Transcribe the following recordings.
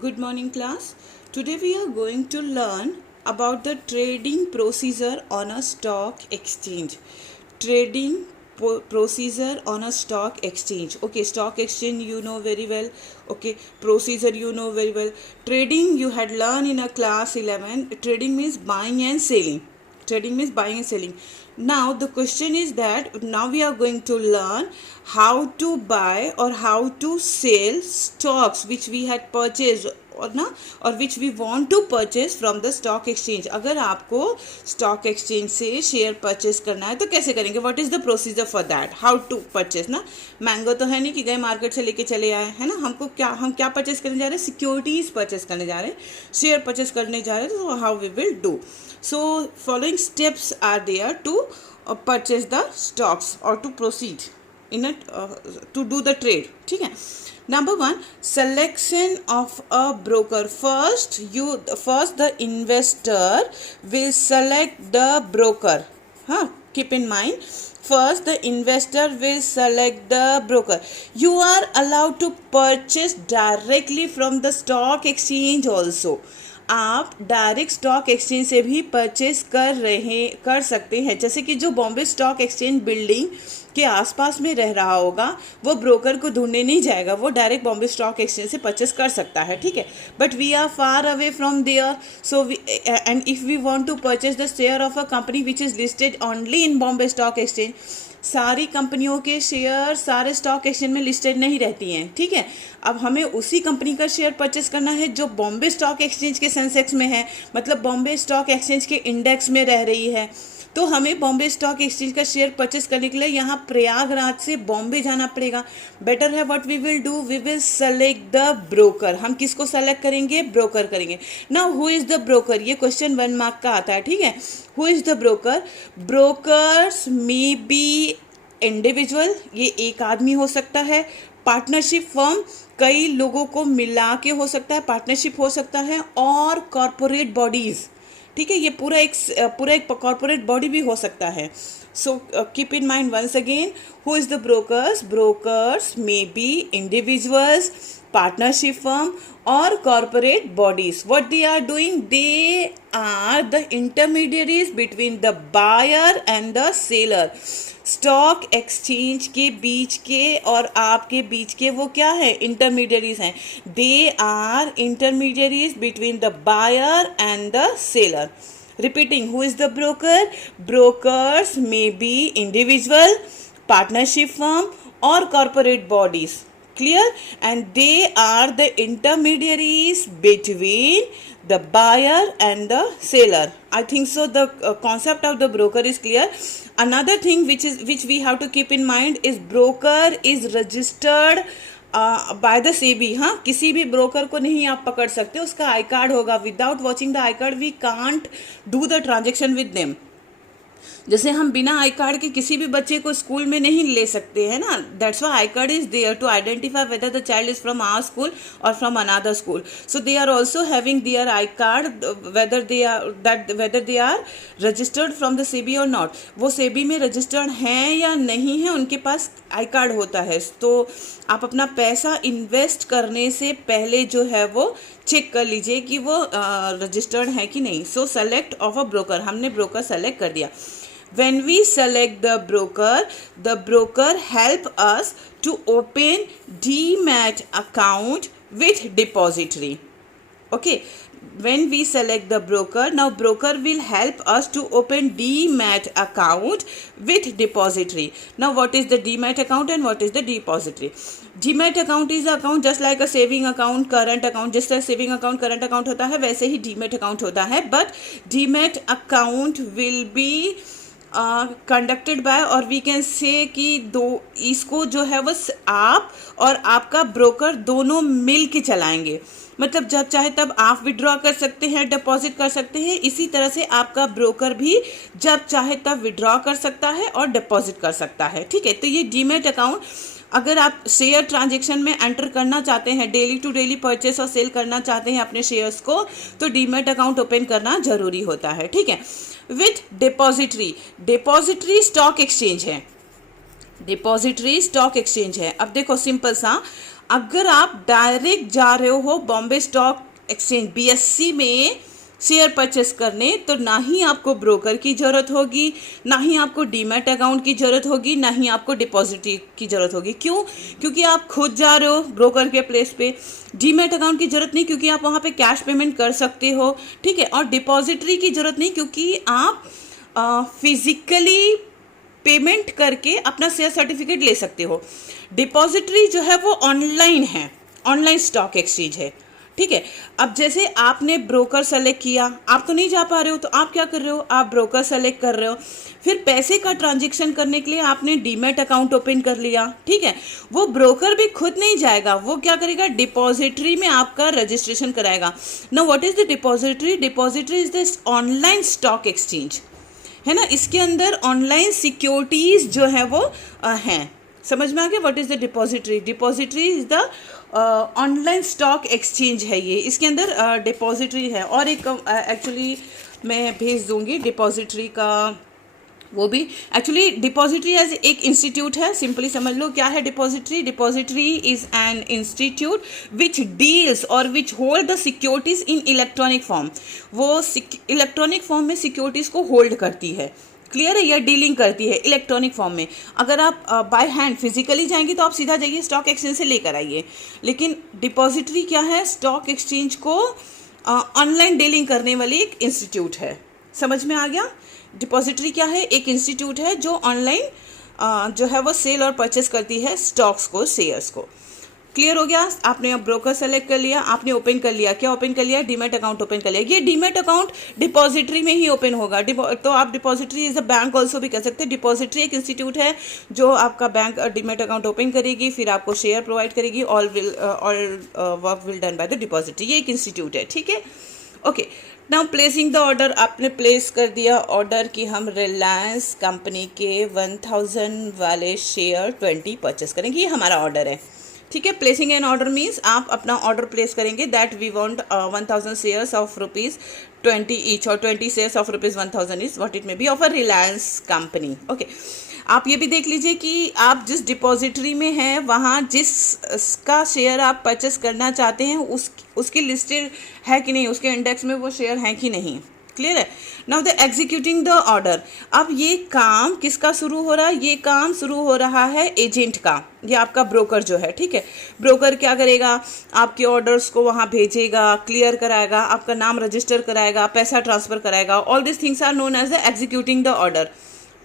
Good morning, class. Today we are going to learn about the trading procedure on a stock exchange. Trading procedure on a stock exchange. Okay, stock exchange you know very well. Okay, procedure you know very well. Trading you had learned in a class 11. Trading means buying and selling. Trading means buying and selling. Now the question is that now we are going to learn how to buy or how to sell stocks which we had purchased और ना और which we want to purchase from the stock exchange. अगर आपको stock exchange से share purchase करना है तो कैसे करेंगे? What is the procedure for that? How to purchase ना. मैंगो तो है नहीं कि गए मार्केट से लेके चले आए, है ना. हम क्या परचेज करने जा रहे हैं? सिक्योरिटीज परचेज करने जा रहे हैं, शेयर परचेज करने जा रहे हैं. तो how we will do? So following steps are there to purchase the stocks और to proceed in it to do the trade. ठीक है. Number 1, selection of a broker. First the investor will select the broker. Keep in mind, first the investor will select the broker. You are allowed to purchase directly from the stock exchange also. आप direct stock exchange से भी purchase कर सकते हैं. जैसे कि जो Bombay stock exchange building के आसपास में रह रहा होगा वो ब्रोकर को ढूंढने नहीं जाएगा, वो डायरेक्ट बॉम्बे स्टॉक एक्सचेंज से परचेस कर सकता है. ठीक है. But we are far away from there, so and if we want to purchase the share of a company which is listed only in Bombay stock exchange. सारी कंपनियों के शेयर सारे स्टॉक एक्सचेंज में लिस्टेड नहीं रहती हैं. ठीक है. अब हमें उसी कंपनी का शेयर परचेस करना है जो बॉम्बे स्टॉक एक्सचेंज के सेंसेक्स में है, मतलब बॉम्बे स्टॉक एक्सचेंज के इंडेक्स में रह रही है. तो हमें बॉम्बे स्टॉक एक्सचेंज का शेयर परचेस करने के लिए यहाँ प्रयागराज से बॉम्बे जाना पड़ेगा. बेटर है what we will do, we will select the broker. हम किसको सेलेक्ट करेंगे? ब्रोकर करेंगे. Now who is the broker? ये क्वेश्चन 1 मार्क का आता है. ठीक है. Who is the broker? Brokers may be individual, ये एक आदमी हो सकता है. पार्टनरशिप फर्म, कई लोगों को मिला के हो सकता है, पार्टनरशिप हो सकता है. और कॉरपोरेट बॉडीज. ठीक है. ये पूरा एक कॉर्पोरेट बॉडी भी हो सकता है. So keep in mind once again, who is the brokers? Brokers may be individuals, partnership firm or corporate bodies. What they are doing? They are the intermediaries between the buyer and the seller. Stock exchange के बीच के और आपके बीच के वो क्या है? Intermediaries हैं. They are intermediaries between the buyer and the seller. Repeating, who is the broker? Brokers may be individual, partnership firm और corporate bodies. Clear? And they are the intermediaries between the buyer and the seller. I think so the concept of the broker is clear. Another thing which we have to keep in mind is broker is registered by the SEBI. हाँ, किसी भी broker को नहीं आप पकड़ सकते, उसका I card होगा. Without watching the I card we can't do the transaction with them. जैसे हम बिना आई कार्ड के किसी भी बच्चे को स्कूल में नहीं ले सकते हैं ना. That's why I card is there to identify whether the child is from our school और from another school. So they are also having their I card whether they are registered from the SEBI और not. वो सेबी में registered हैं या नहीं है, उनके पास I card होता है. तो आप अपना पैसा इन्वेस्ट करने से पहले जो है वो चेक कर लीजिए कि वो रजिस्टर्ड है कि नहीं. सो सेलेक्ट ऑफ अ ब्रोकर, हमने ब्रोकर सेलेक्ट कर दिया. When we select the broker help us to open DMAT account with depository. Okay, when we select the broker, now broker will help us to open DMAT account with depository. Now what is the DMAT account and what is the depository? DMAT account is account just like a saving account, current account. जिस तरह saving account, current account होता है वैसे ही DMAT account होता है. But DMAT account will be conducted by, और we can say कि इसको जो है वो आप और आपका ब्रोकर दोनों मिल के चलाएंगे. मतलब जब चाहे तब आप विड्रॉ कर सकते हैं, डिपॉजिट कर सकते हैं. इसी तरह से आपका ब्रोकर भी जब चाहे तब विड्रॉ कर सकता है और डिपॉजिट कर सकता है. ठीक है. तो ये डीमैट अकाउंट अगर आप शेयर ट्रांजेक्शन में एंटर करना चाहते हैं, डेली टू डेली परचेस और सेल करना चाहते हैं अपने शेयर्स को, तो डीमैट अकाउंट ओपन करना जरूरी होता है. ठीक है. With depository, depository stock exchange है. डिपॉजिटरी स्टॉक एक्सचेंज है. अब देखो सिंपल सा, अगर आप डायरेक्ट जा रहे हो बॉम्बे स्टॉक एक्सचेंज BSE में शेयर परचेस करने, तो ना ही आपको ब्रोकर की ज़रूरत होगी, ना ही आपको डीमैट अकाउंट की ज़रूरत होगी, ना ही आपको डिपॉजिटरी की ज़रूरत होगी। क्यों? क्योंकि आप खुद जा रहे हो ब्रोकर के प्लेस पे। डीमैट अकाउंट की ज़रूरत नहीं, क्योंकि आप वहाँ पे कैश पेमेंट कर सकते हो, ठीक है। और डिपॉजिटरी की ज़रूरत नहीं, क्योंकि आप फिजिकली पेमेंट करके अपना शेयर सर्टिफिकेट ले सकते हो। डिपॉजिटरी जो है वो ऑनलाइन है, ऑनलाइन स्टॉक एक्सचेंज है, ठीक है। अब जैसे आपने ब्रोकर सेलेक्ट किया, आप तो नहीं जा पा रहे हो, तो आप क्या कर रहे हो, आप ब्रोकर सेलेक्ट कर रहे हो। फिर पैसे का ट्रांजैक्शन करने के लिए आपने डीमैट अकाउंट ओपन कर लिया, ठीक है। वो ब्रोकर भी खुद नहीं जाएगा, वो क्या करेगा, डिपॉजिटरी में आपका रजिस्ट्रेशन कराएगा। Now what is the depository? Depository is the online stock exchange, है ना। इसके अंदर ऑनलाइन सिक्योरिटीज जो है वो हैं। समझ में आ गया? What is the depository? Depository is the online stock exchange है ये। इसके अंदर डिपॉजिटरी है, और एक एक्चुअली मैं भेज दूंगी डिपॉजिटरी का, वो भी एक्चुअली डिपॉजिटरी एज एक इंस्टीट्यूट है। सिंपली समझ लो क्या है depository. Depository is an institute which deals और which hold the securities in electronic form. वो इलेक्ट्रॉनिक फॉर्म में सिक्योरिटीज को होल्ड करती है, क्लियर है, या डीलिंग करती है इलेक्ट्रॉनिक फॉर्म में। अगर आप बाय हैंड फिजिकली जाएंगे तो आप सीधा जाइए स्टॉक एक्सचेंज से लेकर आइए, लेकिन डिपॉजिटरी क्या है, स्टॉक एक्सचेंज को ऑनलाइन डीलिंग करने वाली एक इंस्टीट्यूट है। समझ में आ गया? डिपॉजिटरी क्या है, एक इंस्टीट्यूट है जो ऑनलाइन जो है वो सेल और परचेस करती है स्टॉक्स को, शेयर्स को। क्लियर हो गया? आपने अब ब्रोकर सेलेक्ट कर लिया, आपने ओपन कर लिया, क्या ओपन कर लिया, डीमैट अकाउंट ओपन कर लिया। ये डीमैट अकाउंट डिपॉजिटरी में ही ओपन होगा। तो आप depository is a bank also भी कह सकते हैं। डिपॉजिटरी एक इंस्टीट्यूट है जो आपका बैंक डीमैट अकाउंट ओपन करेगी, फिर आपको शेयर प्रोवाइड करेगी। All work will done by the depository. ये एक इंस्टीट्यूट है, ठीक है। Okay, now placing the order. आपने प्लेस कर दिया ऑर्डर कि हम रिलायंस कंपनी के 1000 वाले शेयर 20 परचेस करेंगे, ये हमारा ऑर्डर है, ठीक है। प्लेसिंग एन ऑर्डर मीन्स आप अपना ऑर्डर प्लेस करेंगे that we want 1000 shares of ₹20 each, और 20 shares of ₹1000 is what it may be of a Reliance company. Okay, आप ये भी देख लीजिए कि आप जिस डिपॉजिटरी में हैं वहाँ जिसका शेयर आप परचेस करना चाहते हैं उसकी लिस्टेड है कि नहीं, उसके इंडेक्स में वो शेयर हैं कि नहीं। क्लियर है? Now the executing the order. अब ये काम किसका शुरू हो रहा है? ये काम शुरू हो रहा है एजेंट का, ये आपका ब्रोकर जो है, ठीक है। ब्रोकर क्या करेगा, आपके ऑर्डर्स को वहाँ भेजेगा, क्लियर कराएगा, आपका नाम रजिस्टर कराएगा, पैसा ट्रांसफर कराएगा। All this things are known as the executing the order,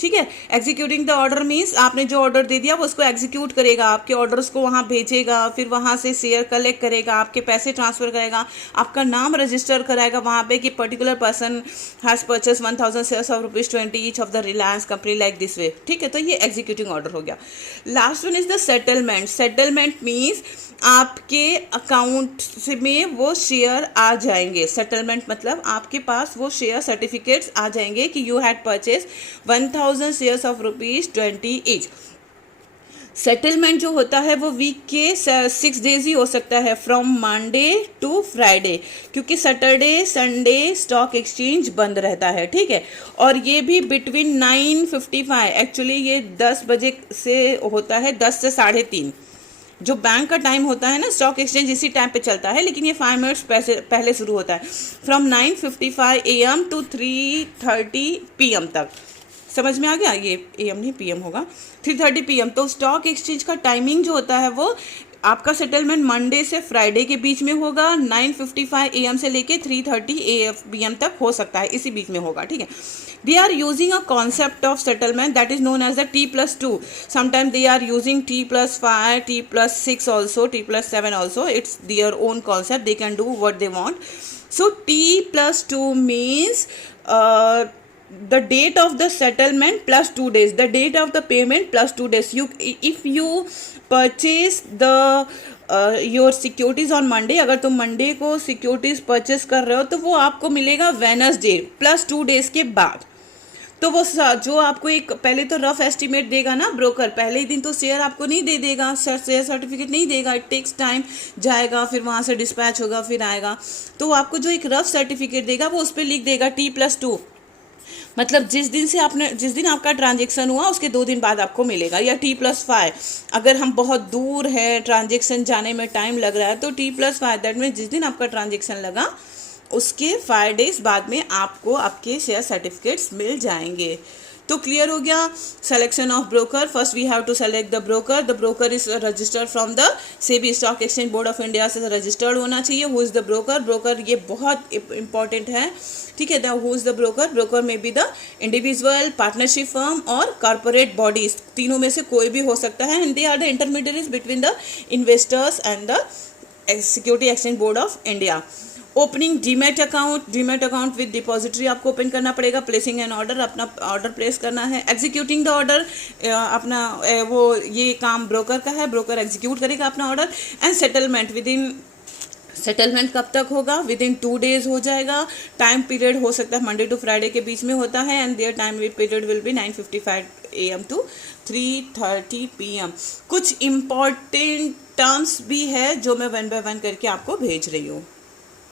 ठीक है। एग्जीक्यूटिंग द ऑर्डर मीन्स आपने जो ऑर्डर दे दिया वो उसको एग्जीक्यूट करेगा, आपके ऑर्डर्स को वहाँ भेजेगा, फिर वहाँ से शेयर कलेक्ट करेगा, आपके पैसे ट्रांसफर करेगा, आपका नाम रजिस्टर कराएगा वहाँ पे कि particular person has purchase 1000 shares of ₹20 each of the Reliance company like this way, ठीक है। तो ये एग्जीक्यूटिंग ऑर्डर हो गया। Last one is the settlement. Settlement means आपके अकाउंट में वो शेयर आ जाएंगे। सेटलमेंट मतलब आपके पास वो शेयर सर्टिफिकेट्स आ जाएंगे कि you had purchase 1000 shares of ₹20 each. Settlement जो होता है वो वीक के 6 डेज ही हो सकता है, फ्रॉम मंडे टू फ्राइडे, क्योंकि सैटरडे संडे स्टॉक एक्सचेंज बंद रहता है, ठीक है। और ये भी बिटवीन 9:55, एक्चुअली ये 10 बजे से होता है, 10 से 3:30 जो बैंक का टाइम होता है ना, स्टॉक एक्सचेंज इसी टाइम पे चलता है, लेकिन ये 5 मिनट्स पहले शुरू होता है, फ्रॉम 9:55 AM टू 3:30 PM तक। समझ में आ गया? ये AM नहीं PM होगा, 3:30 PM। तो स्टॉक एक्सचेंज का टाइमिंग जो होता है वो आपका सेटलमेंट मंडे से फ्राइडे के बीच में होगा, 9:55 AM से लेके 3:30 PM तक हो सकता है, इसी बीच में होगा, ठीक है। They are using a concept of settlement that is known as the T+2. Sometimes they are using T+5, T+6 also, T+7 also. It's their own concept. They can do what they want. So T+2 means the date of the settlement plus 2 days, the date of the payment plus 2 days. If you purchase the your securities on Monday, अगर तुम Monday को securities purchase कर रहे हो तो वो आपको मिलेगा वेडनेसडे प्लस 2 डेज के बाद। तो वो जो आपको एक पहले तो रफ एस्टिमेट देगा ना ब्रोकर, पहले ही दिन तो शेयर आपको नहीं दे देगा, शेयर सर्टिफिकेट नहीं देगा, इट टेक्स टाइम, जाएगा फिर वहाँ से डिस्पैच होगा फिर आएगा, तो वो आपको जो एक रफ सर्टिफिकेट देगा वो उस पर लिख देगा T+2। मतलब जिस दिन आपका ट्रांजेक्शन हुआ उसके 2 दिन बाद आपको मिलेगा। या T+5, अगर हम बहुत दूर है, ट्रांजेक्शन जाने में टाइम लग रहा है, तो T+5 दैट मीन जिस दिन आपका ट्रांजेक्शन लगा उसके 5 डेज बाद में आपको आपके शेयर सर्टिफिकेट्स मिल जाएंगे। तो क्लियर हो गया। Selection of broker, first we have to select the broker is registered from the SEBI stock exchange board of India से रजिस्टर्ड होना चाहिए। हु इज़ द ब्रोकर ये बहुत इंपॉर्टेंट है, ठीक है। Who is the broker may be the individual, partnership firm और corporate bodies, तीनों में से कोई भी हो सकता है। And they are the intermediates between the investors and the security exchange board of India. Opening demat account with depository आपको ओपन करना पड़ेगा। प्लेसिंग एन ऑर्डर, अपना ऑर्डर प्लेस करना है। एग्जीक्यूटिंग द ऑर्डर, अपना वो ये काम ब्रोकर का है, ब्रोकर एग्जीक्यूट करेगा अपना ऑर्डर। एंड सेटलमेंट कब तक होगा? विदिन 2 डेज हो जाएगा। टाइम पीरियड हो सकता है मंडे टू फ्राइडे के बीच में होता है। And their time period will be 9:55 AM to 3:30 PM। कुछ इम्पॉर्टेंट टर्म्स भी है जो मैं 1 by 1 करके आपको भेज रही हूँ।